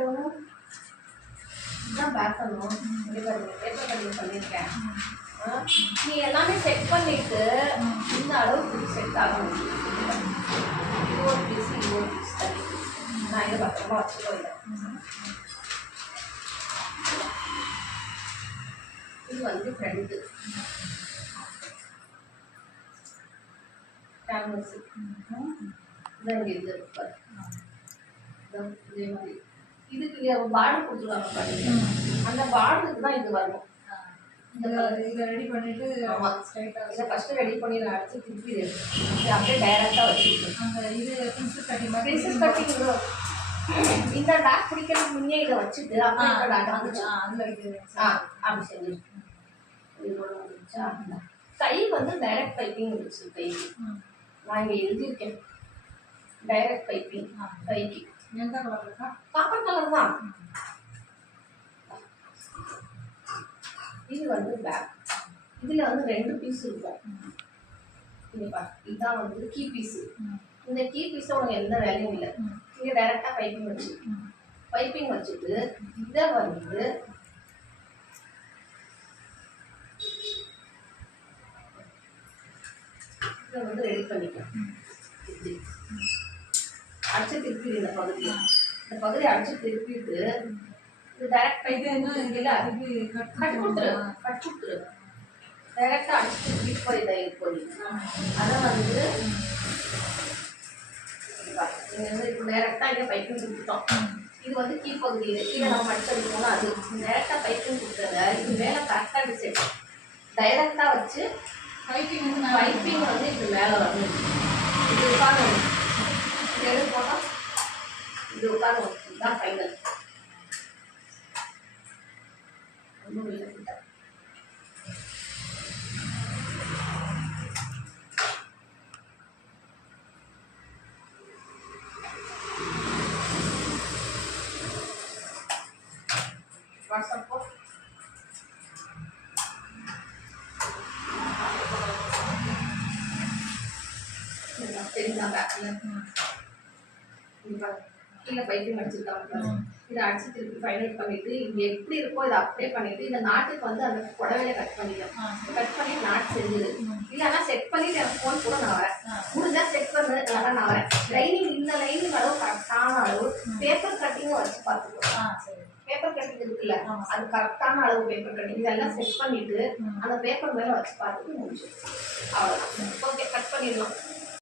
பண்ணணும் தான் பேக் பண்ணணும். இங்கே பாருங்க பேப்பர் கட்டிங் பண்ணியிருக்கேன். நீ எல்லாமே செட் பண்ணிட்டு இந்த அளவுக்கு செட் ஆகணும். இது ஒரு பீஸ் இது ஒரு பீஸ் தண்ணி பீஸ் நான் இதை பத்திரமா வச்சுக்கோங்க. இது வந்து ஃப்ரெண்டு கேன்வஸ் இதான் இது இருப்பார். இதே மாதிரி இதுக்கு பார்டர் கொடுத்துருவாங்க பாருங்க. அந்த பார்டருக்கு தான் இது வரணும். இதை ரெடி பண்ணிட்டு இதை ஃபஸ்ட்டு ரெடி பண்ணி நான் அடிச்சு திருப்பி இது அப்படியே டைரெக்டாக வச்சுருக்கேன். அந்த இது பிரின்சஸ் கட்டிங் பிரின்சஸ் கட்டிங் இந்த டாக் பிடிக்கிறதுக்கு முன்னே இதை வச்சுட்டு அப்புறம் இந்த டாக் வந்துச்சு அதில் இது அப்படி செஞ்சுருக்கேன். இதோட வந்துச்சா கை வந்து டைரக்ட் பைப்பிங் வந்துச்சு. கைக்கு நான் இங்கே எழுதியிருக்கேன் டைரக்ட் பைப்பிங் கைக்கு. எந்த கலர் இருக்கா? காப்பர் கலர் தான். இது வந்து பேக். இதில் வந்து 2 பீஸ் இருக்கும். இதுதான் வந்து கீ பீஸு. இந்த கீ பீஸில் உனக்கு எந்த வேலையும் இல்லை. இங்கே டைரெக்டாக பைப்பிங் வச்சுட்டு இதை வந்து இதை வந்து ரெடி பண்ணிக்கலாம். அடிச்சு திருப்பி இந்த பகுதியை அடிச்சு திருப்பிட்டு இது டைரக்ட் பைப்பிங் இதில் கட் கொடுத்துரு டைரெக்டாக அடிச்சு திருப்பி போய் இதை போய் அதை வந்து நீங்கள் வந்து இப்போ டைரெக்டாக இங்கே பைப்பிங் கொடுத்துட்டோம். இது வந்து கீ பகுதி. இது கீழே நம்ம அடிச்சடிக்கணும். அது டைரெக்டாக பைப்பிங் கொடுத்துருங்க. இது மேலே கரெக்டாக டிசைட் டைரெக்டாக வச்சு பைப்பிங் வந்து இது மேலே வரணும். இது உட்காரணும். இது எடுத்து போட்டால் இது உட்காரணும். இதுதான் ஃபைனல். ஒன்றும் இல்லை. வாட்ஸ்அப் தெரிஞ்சாங்க கீழே பைப்பிங் அடிச்சிருக்காங்க. இதை அடிச்சு திருப்பி ஃபைனல் பண்ணிட்டு இது எப்படி இருக்கோ இதை அப்ளை பண்ணிட்டு இந்த நாட்டுக்கு வந்து அந்த புடவையில கட் பண்ணிக்கலாம். கட் பண்ணி நாட்டு செஞ்சுது. இல்லைன்னா செட் பண்ணிட்டு எனக்கு ஃபோன் கூட நான் வரேன். முடிஞ்சா செட் பண்ணதுனால நான் வரேன். லைனிங் இந்த லைனிங் அளவு கரெக்டான அளவு பேப்பர் கட்டிங்கும் வச்சு பார்த்துக்கோ. பேப்பர் கட்டிங் இருக்குல்ல அது கரெக்டான அளவு பேப்பர் கட்டிங் இதெல்லாம் செட் பண்ணிட்டு அந்த பேப்பர் மேலே வச்சு பார்த்துட்டு முடிச்சு அவ்வளோதான். ஓகே கட் பண்ணிடலாம்.